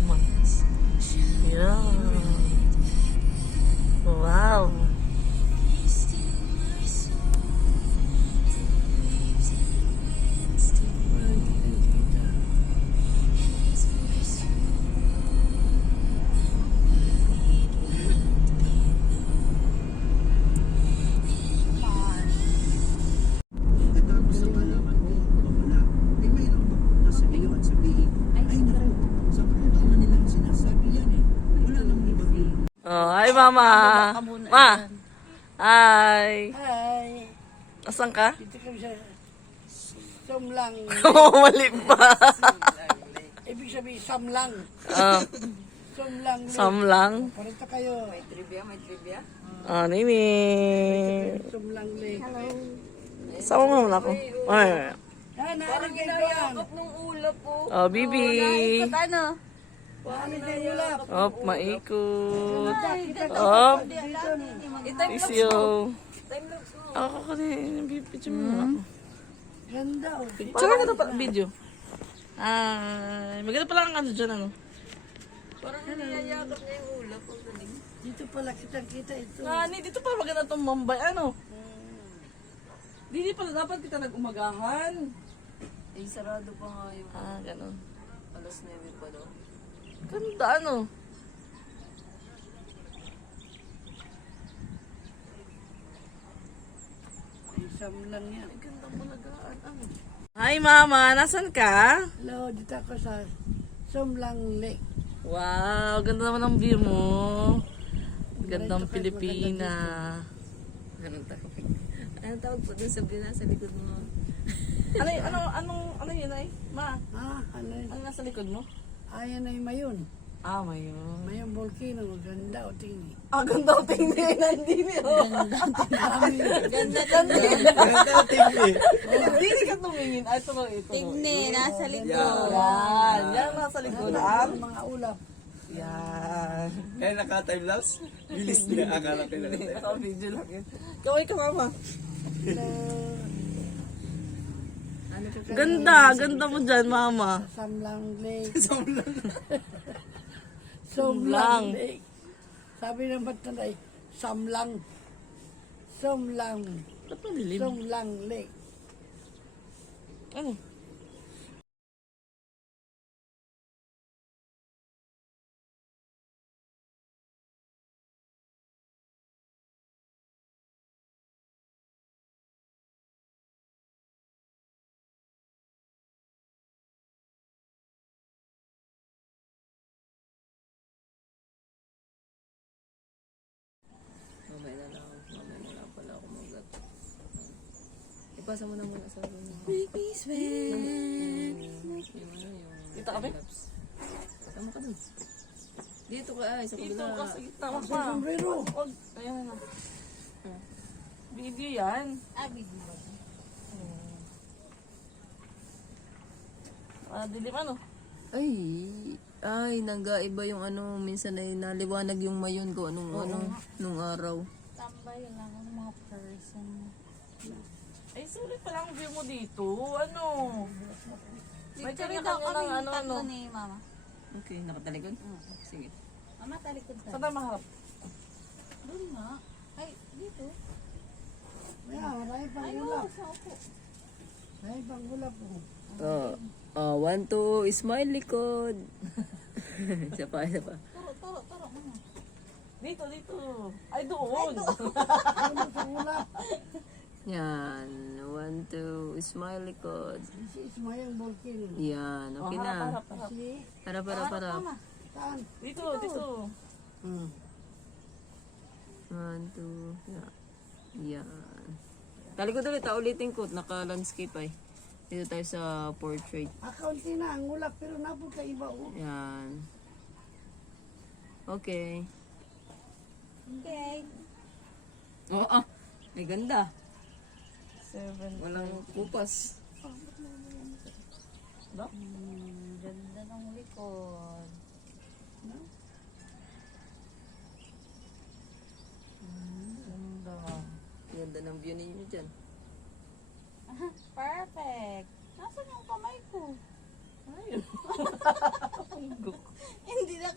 mama. Yeah. Wow. Oh, hi mama. Ma. Hi. Hi. Asan ka? Dito kami sa Samlang. Oh, mali pa. Ibig sabihin, Samlang. Ah, Samlang. samlang. Parita kayo. May trivia. Ah, nini. Samlang Lake. Hello. Sama mo naman ako. Ay. Parang ginagawa. Nung ulap po. Oh, bibi. Ano? Paano kayo ulap? Op, maikot. Kita Op. dito. Isyo. Ako ka rin. Picture mo na ako. Ganda oh. Picture ka na pa video. Ay, maganda pala ang ano dyan, ano. Parang niyayakap niya yung ulap. Ang galing. Dito pala kita ito. Nani, dito pa maganda itong Mumbai, ano. Dito pala dapat kita nag-umagahan. Eh, sarado pa nga yung Ah, ganun. alas 9 pa daw. Ganda, ano. Samlang yan. Ganda mo nagaan, ano. Hi, mama. Nasaan ka? Hello, dito ako sa Samlang Lake. Wow, ganda naman ang view mo. Gandang Pilipina. Anong tawag? Anong tawag po dun sa binasa likod mo? Ano yun ay? Ma, Ano yun? ano nasa likod mo? Ayan ay mayon. Ah, mayon. Mayon volcano. Ganda o tingin. Ah, ganda ang tingin. Nandini, oh. Hindi ka tumingin. Ay, ito. Tigni, nasa likod. Yan. Yan, nasa likod. Ang mga ulap. Yan. Eh, naka-timelapse? Bilis niya. Akala ko na naka-timelapse. Naka-video lang yun. Kaway ka, mama. Ano po? Ganda mo dyan, mama. Samlang Lake. Samlang. Samlang Lake. Sabi ng batanay, Samlang. Samlang. Ba't malilim? Samlang Lake. Ano? Mamaya na lang pala ako mag-gat. Ipasa mo na muna sa akin. Baby sweat. Yung ano, yung Kita ka ba? timelapse. Tama ka dun. Dito ka ay, sa Dito kabila. ka sa gitna ka pa. Sombrero. Wag. Ayan na. Video yan. Ah, dilim ano? Ay, nag-aiba yung ano, minsan ay naliwanag yung mayon ko nung araw. Tambay lang ang mga person. Ay, sulit pala ang view mo dito. Ano? May Dito kanya-kanya kami lang yung ano. tatlo ni Mama. Okay, nakatalikod? Sige. Mama, talikod ka. Saan tayo maharap? Doon nga. Ay, dito. Marami pang Ay, ulap. no, sa upo. Marami pang ulap po. One, two, smile likod. isa pa. Turo, Mama. Dito. Ay, doon. Ano sa ulap? Yan. One, two, smile likod. Si Ismayang volcano. Yan, okay Oh, na. harap. Si, Harap. Mama. saan? Dito. One, two, yan. Talikod ulit, ulitin ko. Naka-landscape ay. Dito tayo sa portrait. Akaunti na ang ulap pero napod ka iba oh. Yan. Okay. Okay. Oo, may ganda. 7. Walang kupas. Ganda ng likod. Ganda. Ganda ng view ninyo dyan. Perfect. Nasaan yung kamay ko? Ayun.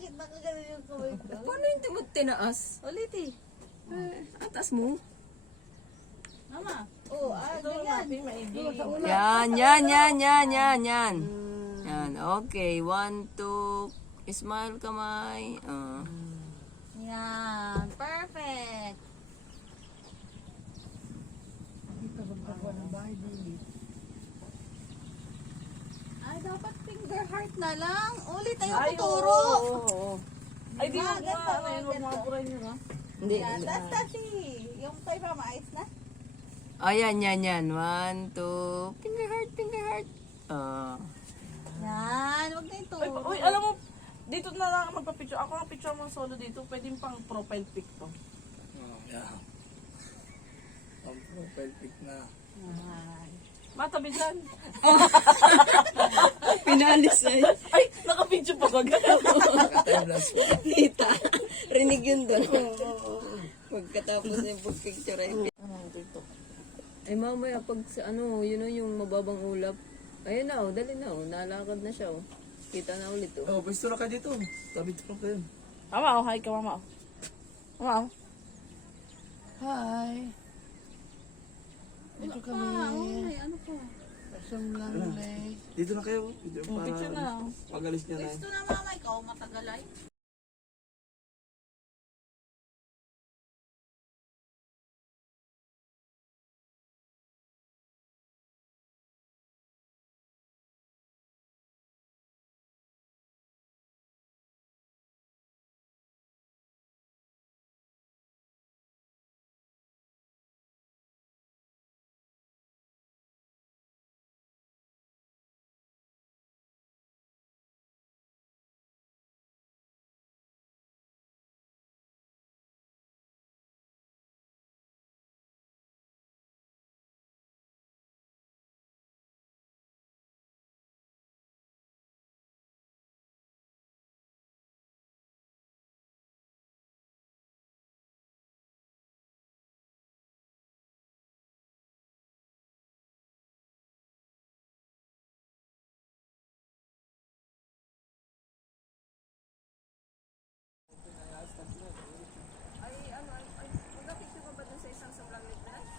Bakit nakaganon yung kamay ko? Paano yung tinaas? Ulit eh. Atas mo? Mama. Oo, Ito yung ganyan. mapi, maigi. Yan. Yan, okay. 1, 2. Smile kamay. Yan. Perfect. Kita magkakawa ng bahay din. Ay, dapat finger heart na lang. Ulit tayo Ay, tuturo. oo. Ay, di mo Ganito, nga, ano yun, huwag ganito. mga puray nyo, ha? Hindi. Yan. Tasi. Yung tayo pa maayos na. Yan. 1, 2. Finger heart. Yan. Huwag na ito. Uy, alam mo, dito na lang ako magpa-picture. Ako ang picture mo solo dito, pwedeng pang profile pic to. Yeah. Ang profile pic na. Matabi dyan. Pinalis ay. Ay, naka-video pa ba? Time lapse po. Tita. Rinig yun doon. Pagkatapos yung picture ay. Dito. Ay mamaya pag sa ano, yun o yung mababang ulap. Ayun na dali na nalakad na siya Kita na ulit Oh, pwesto na ka dito. Tabi ko kayo. Mama, oh, hi ka, mama. Mama, oh. Hi. Dito kami. Ay, ano pa? Some long leg. Dito na kayo. Dito para Picture na lang. pagalis niya na. Gusto na mama, ikaw matagal ay.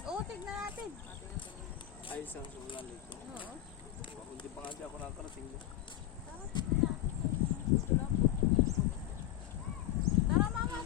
Oo, tignan natin. Ay, isang sulan dito. Oo. Hindi pa nga siya ako nakarating. Tara mama.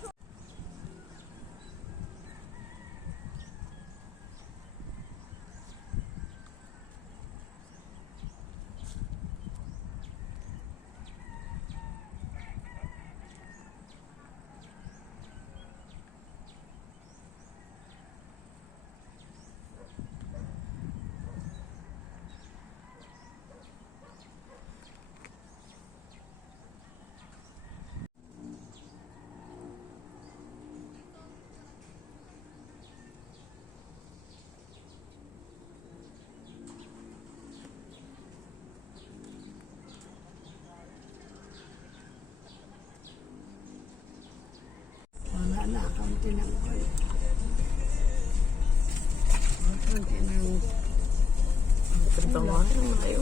Wala na, kaunti ng kaunti ng Pagtamaan naman kayo.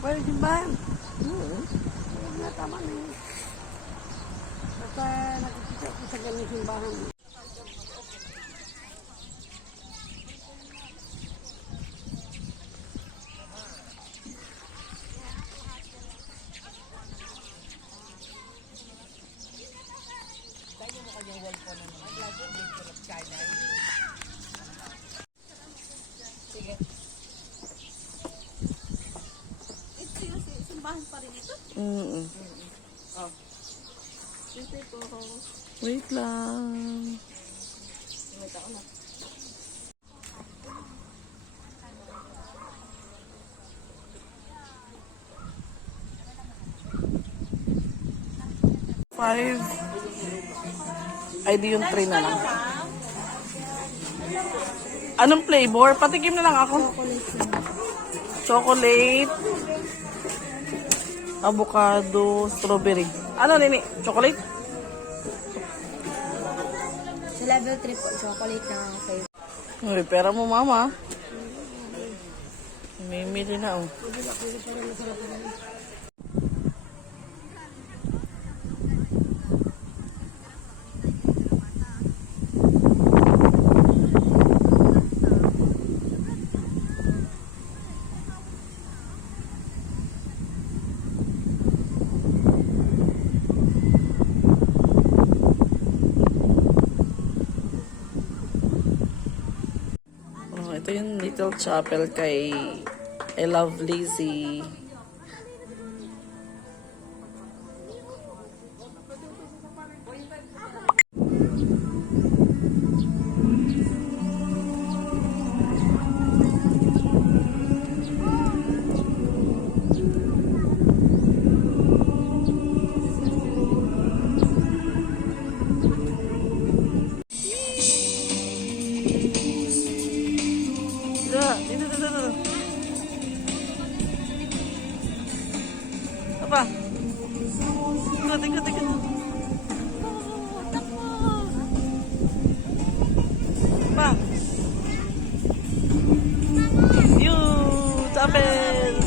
Pwede ba? Huwag na, tama na yun. Basta nakikita ko sa ganun simbahan. Ito yung simbahan pa rin ito. Wait lang. Five. Ay, di yung 3 na lang. Anong flavor? Patikim na lang ako. Chocolate. Avocado. Strawberry. Ano, Nini? Chocolate? Sa level 3 po, chocolate na kayo. Uy, pera mo, mama. Mimili na oh. Oh, ito yung little chapel kay I Love Lizzie. Dito. Apa? Ikut. Apa? Yuk, chapel.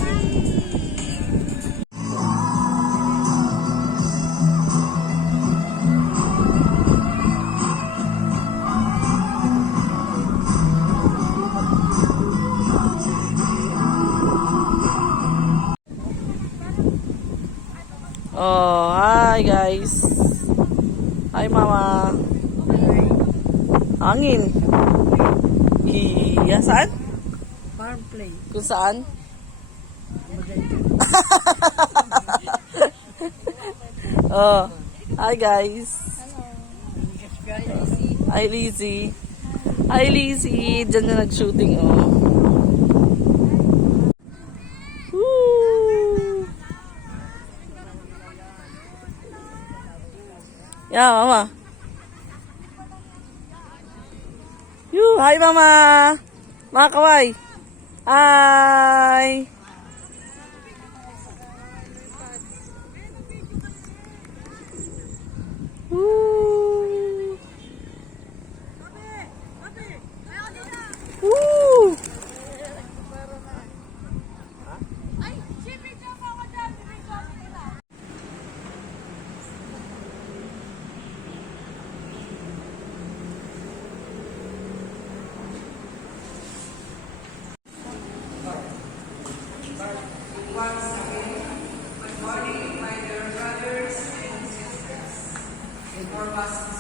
Oh, hi guys. Hi mama. Angin. Iya, saan? Farm play. Kung saan? Oh, hi guys. Hi Lizzie. Hi Lizzie. Diyan na nag-shooting oh. Woo! Yeah, mama. Hi mama. Mga kaway. Hi. Woo. Woo. Good morning, my dear brothers and sisters. Before Pastor